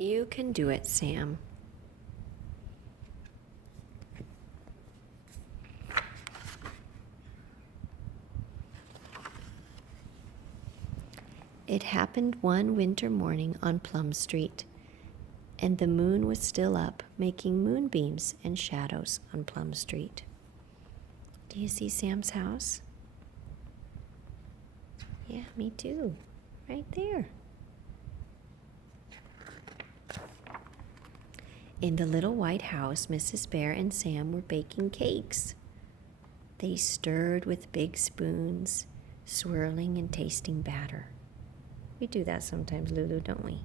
You can do it, Sam. It happened one winter morning on Plum Street, and the moon was still up, making moonbeams and shadows on Plum Street. Do you see Sam's house? Yeah, me too. Right there. In the little white house, Mrs. Bear and Sam were baking cakes. They stirred with big spoons, swirling and tasting batter. We do that sometimes, Lulu, don't we?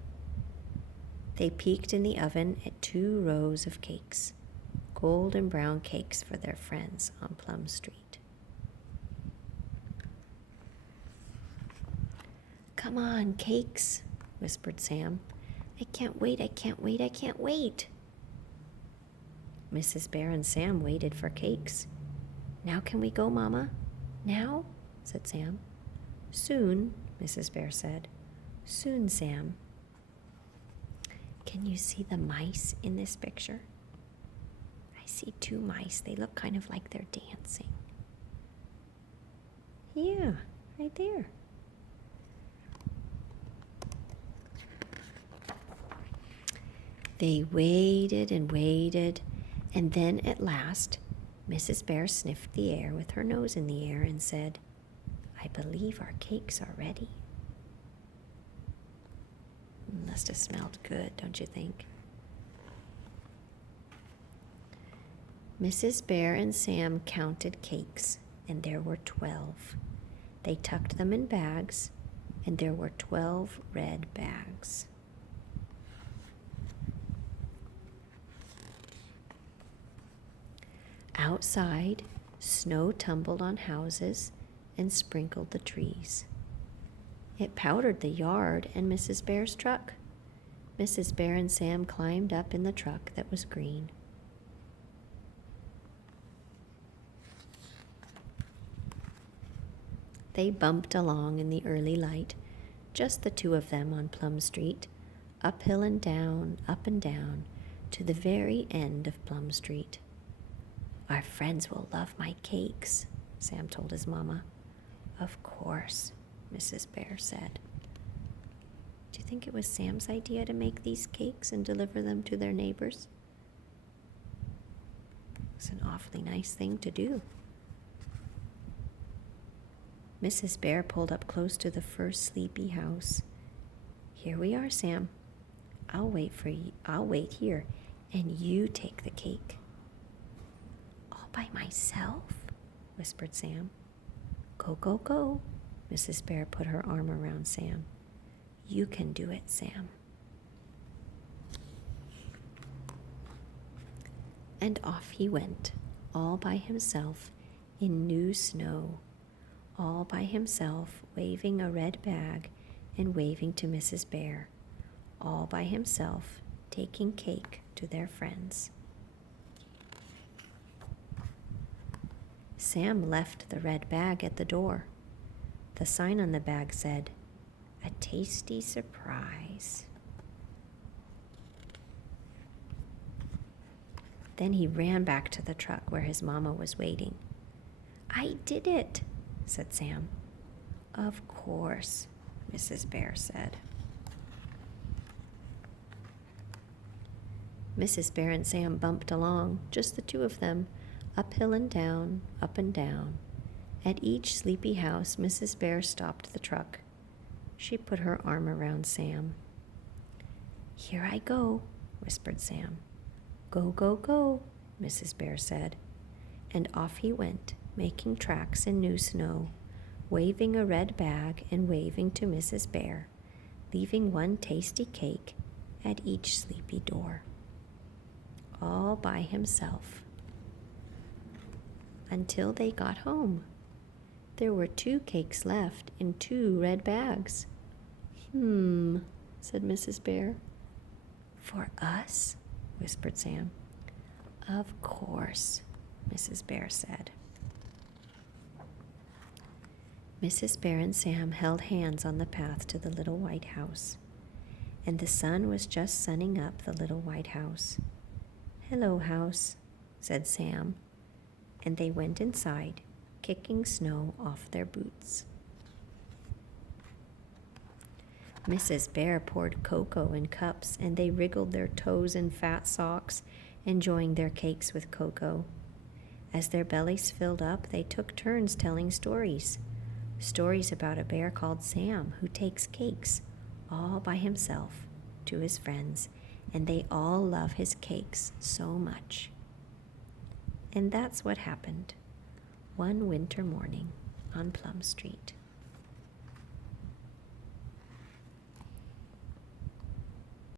They peeked in the oven at 2 rows of cakes, golden brown cakes for their friends on Plum Street. "Come on, cakes," whispered Sam. "I can't wait, I can't wait, I can't wait." Mrs. Bear and Sam waited for cakes. "Now can we go, Mama?" "Now?" said Sam. "Soon," Mrs. Bear said. "Soon, Sam." Can you see the mice in this picture? I see 2 mice. They look kind of like they're dancing. Yeah, right there. They waited and waited, and then at last, Mrs. Bear sniffed the air with her nose in the air and said, "I believe our cakes are ready." Must have smelled good, don't you think? Mrs. Bear and Sam counted cakes, and there were 12. They tucked them in bags, and there were 12 red bags. Outside, snow tumbled on houses and sprinkled the trees. It powdered the yard and Mrs. Bear's truck. Mrs. Bear and Sam climbed up in the truck that was green. They bumped along in the early light, just the 2 of them on Plum Street, uphill and down, up and down, to the very end of Plum Street. "Our friends will love my cakes," Sam told his mama. "Of course," Mrs. Bear said. Do you think it was Sam's idea to make these cakes and deliver them to their neighbors? It's an awfully nice thing to do. Mrs. Bear pulled up close to the first sleepy house. "Here we are, Sam. I'll wait for you. I'll wait here, and you take the cake." "All by myself?" whispered Sam. "Go, go, go." Mrs. Bear put her arm around Sam. "You can do it, Sam." And off he went, all by himself, in new snow, all by himself, waving a red bag and waving to Mrs. Bear, all by himself, taking cake to their friends. Sam left the red bag at the door. The sign on the bag said, "A tasty surprise." Then he ran back to the truck where his mama was waiting. "I did it," said Sam. "Of course," Mrs. Bear said. Mrs. Bear and Sam bumped along, just the 2 of them, uphill and down, up and down. At each sleepy house, Mrs. Bear stopped the truck. She put her arm around Sam. "Here I go," whispered Sam. "Go, go, go," Mrs. Bear said. And off he went, making tracks in new snow, waving a red bag and waving to Mrs. Bear, leaving one tasty cake at each sleepy door. All by himself. Until they got home. There were 2 cakes left in 2 red bags. Said Mrs. Bear. "For us?" whispered Sam. "Of course," Mrs. Bear said. Mrs. Bear and Sam held hands on the path to the little white house. and the sun was just sunning up the little white house. "Hello, house," said Sam, and they went inside, kicking snow off their boots. Mrs. Bear poured cocoa in cups, and they wriggled their toes in fat socks, enjoying their cakes with cocoa. As their bellies filled up, they took turns telling stories. Stories about a bear called Sam who takes cakes all by himself to his friends, and they all love his cakes so much. And that's what happened one winter morning on Plum Street.